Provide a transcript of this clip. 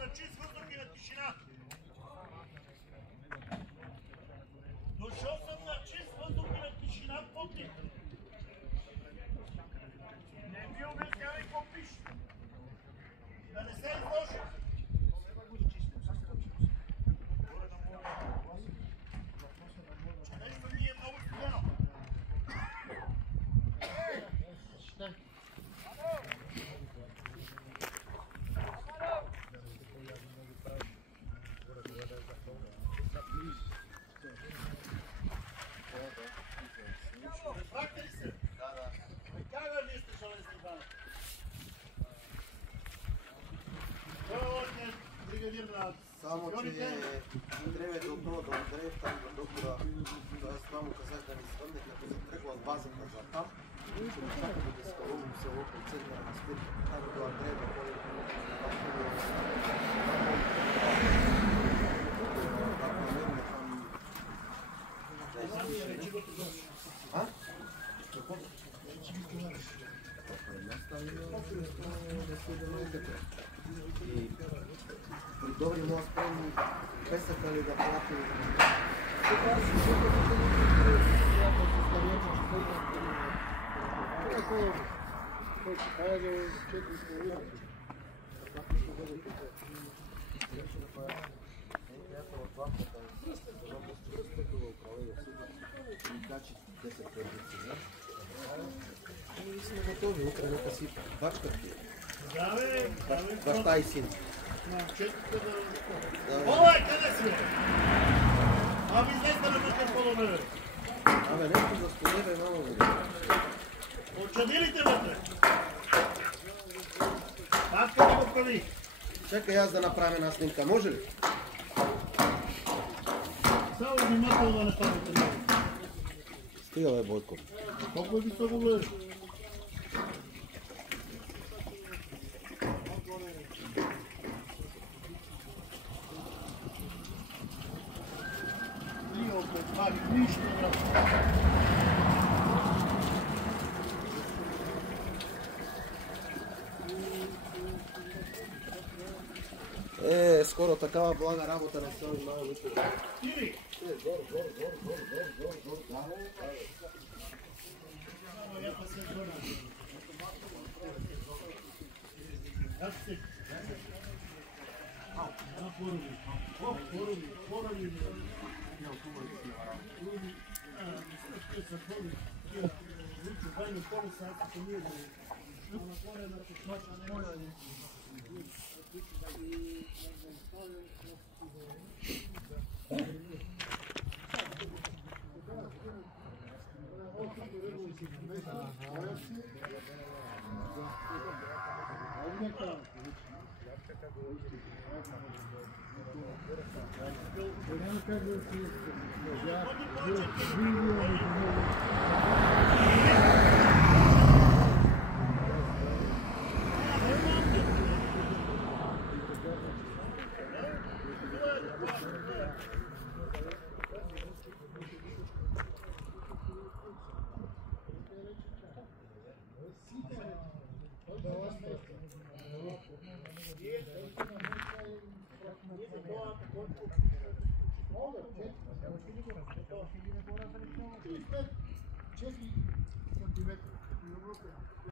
на чист въздух и на тишина. Дошъл съм на чист въздух и на тишина, пътник. Не ми обяснявай какво пише. Да не се изложи. Нещо ми е много студено. Разбрахте ли се? Да. Как вие сте железни бани? Той е лъжният бригадир на само, че древе до Андрей, там до доктора, т.е. това му казах да ми свърне, като се тръгва от базата за там, че му чака до Даскалово село по центъра на спирка, там до Андрей да ходи и при добри моят спомни песъка ли да плати. И сме готови, утре нека си бачкат. Баща и син. Ола, къде си? Ами излезте на вътре по-добре. Абе, нещо за сподебе много добре. Очадилите вътре. Паскате го прави. Чакай аз да направя една снимка, може ли? Само внимателно да не падате много. Стига бе, Бойко. Колко е високо влезе? Нищо скоро такава блага работа не съм много високо. Тири!